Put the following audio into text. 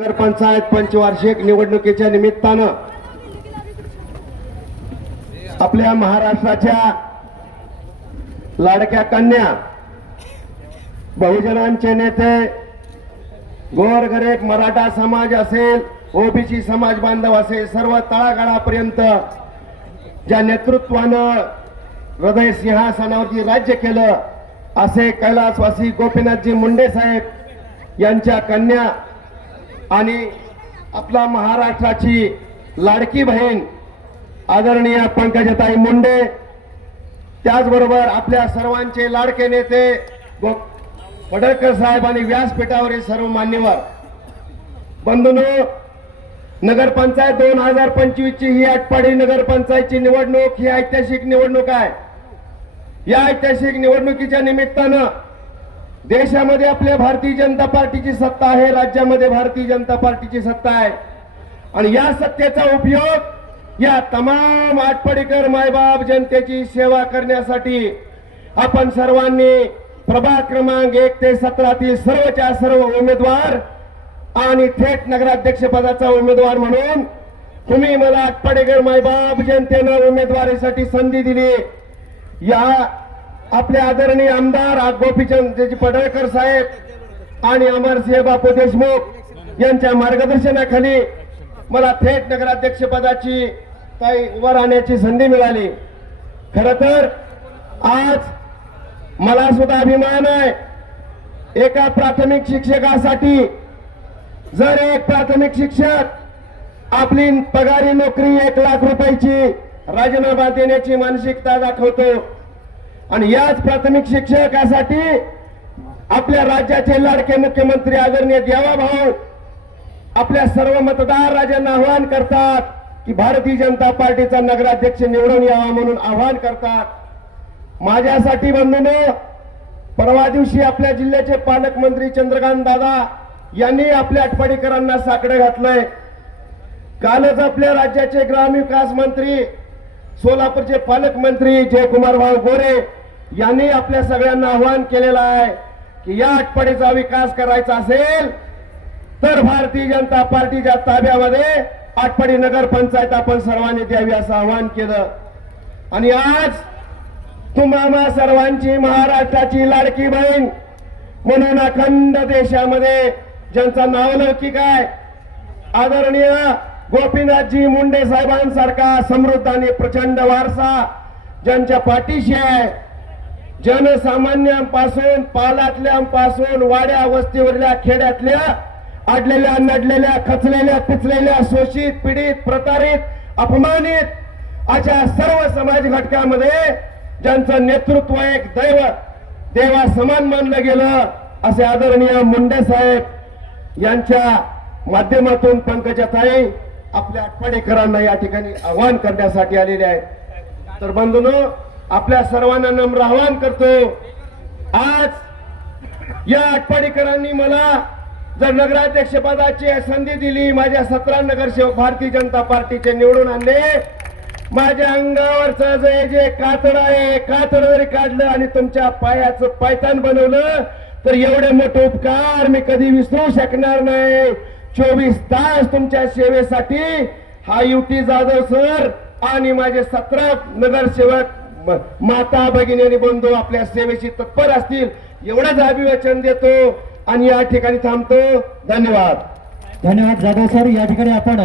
नगरपंचायत पंचवार्षिक निवडणुकीच्या निमित्तानं आपल्या महाराष्ट्राच्या लाडक्या कन्या बहुजनांचे नेते गोरगरीब मराठा समाज असेल, ओबीसी समाज बांधव असेल, सर्व तळागाळापर्यंत ज्या नेतृत्वानं हृदय सिंहासनावरती राज्य केलं असे कैलासवासी गोपीनाथजी मुंडे साहेब यांच्या कन्या आणि आपला महाराष्ट्राची लाडकी बहीण आदरणीय पंकजाताई मुंडे, त्याचबरोबर आपल्या सर्वांचे लाडके नेते पडळकर साहेब आणि व्यासपीठावरील सर्व मान्यवर बंधूंनो, नगरपंचायत 2025 ची ही आटपाडी नगरपंचायतची निवडणूक ही ऐतिहासिक निवडणूक आहे. या ऐतिहासिक निवडणुकीच्या निमित्तानं देशामध्ये आपल्या भारतीय जनता पार्टीची सत्ता आहे, राज्यामध्ये भारतीय जनता पार्टीची सत्ता आहे आणि या सत्तेचा उपयोग या तमाम आटपाडीकर मायबाप जनतेची सेवा करण्यासाठी आपण सर्वांनी प्रभाग क्रमांक 1 ते 17 तील सर्वच्या सर्व उमेदवार आणि थेट नगराध्यक्ष पदाचा उमेदवार म्हणून तुम्ही मला आटपाडीकर मायबाप जनतेनं उमेदवारीसाठी संधी दिली. या आपले आदरणीय आमदार गोपीचंद पडळकर साहेब आणि अमरसिंह बापू देशमुख यांच्या मार्गदर्शनाखाली मला थेट नगराध्यक्ष पदाची उभा राहण्याची संधी मिळाली. खर तर आज मला सुद्धा अभिमान आहे, एका प्राथमिक शिक्षकासाठी जर एक प्राथमिक शिक्षक आपली पगारी नोकरी 1 लाख रुपयाची राजीनामा देण्याची मानसिकता दाखवतो आणि याच प्राथमिक शिक्षकासाठी आपल्या राज्याचे लाडके मुख्यमंत्री आदरणीय देवाभाऊ आपल्या सर्व मतदार राजांना आवाहन करतात की भारतीय जनता पार्टीचा नगराध्यक्ष निवडून यावा म्हणून आवाहन करतात. माझ्यासाठी बंधूंनो, परवा दिवशी आपल्या जिल्ह्याचे पालकमंत्री चंद्रकांत दादा यांनी आपल्या आटपाडीकरांना साकडं घातलंय. कालच आपल्या राज्याचे ग्रामविकास मंत्री सोलापूरचे पालकमंत्री जयकुमार भाऊ गोरे यांनी आपल्या सगळ्यांना आवाहन केलेलं आहे की या आटपाडीचा विकास करायचा असेल तर भारतीय जनता पार्टीच्या ताब्यामध्ये आटपाडी नगरपंचायत आपण सर्वांनी द्यावी असं आवाहन केलं. आणि आज तुम्हा सर्वांची महाराष्ट्राची लाडकी बहीण म्हणून अखंड देशामध्ये ज्यांचा नावलौकिक आहे आदरणीय गोपीनाथजी मुंडे साहेबांसारखा समृद्ध आणि प्रचंड वारसा ज्यांच्या पाठीशी आहे, जनसामान्यांपासून पालातल्यांपासून वाड्या वस्तीवरल्या खेड्यातल्या अडलेल्या नडलेल्या खचलेल्या पिचलेल्या शोषित पीडित प्रतारित अपमानित अशा सर्व समाज घटकामध्ये ज्यांचं नेतृत्व एक देवा समान मानलं गेलं असे आदरणीय मुंडे साहेब यांच्या माध्यमातून पंकजाताई आपल्या आटपाडीकरांना या ठिकाणी आवाहन करण्यासाठी आलेले आहेत. तर बंधूंनो, आपल्या सर्वांना नम्र आवाहन करतो, आज या आटपाडीकरांनी मला जर नगराध्यक्ष पदाची संधी दिली, माझ्या 17 नगरसेवक भारतीय जनता पार्टीचे निवडून आणले, माझ्या अंगावरचं जे कातड आहे कातड जरी काढलं आणि तुमच्या पायाचं पायतान बनवलं तर एवढे मोठे उपकार मी कधी विसरू शकणार नाही. 24 तास तुमच्या सेवेसाठी हा युटी जाधव सर आणि माझे 17 नगरसेवक माता भगिनी आणि बंधू आपल्या सेवेशी तत्पर असतील एवढंच अभिवचन देतो आणि या ठिकाणी थांबतो. धन्यवाद. धन्यवाद जाधव सर. या ठिकाणी आपण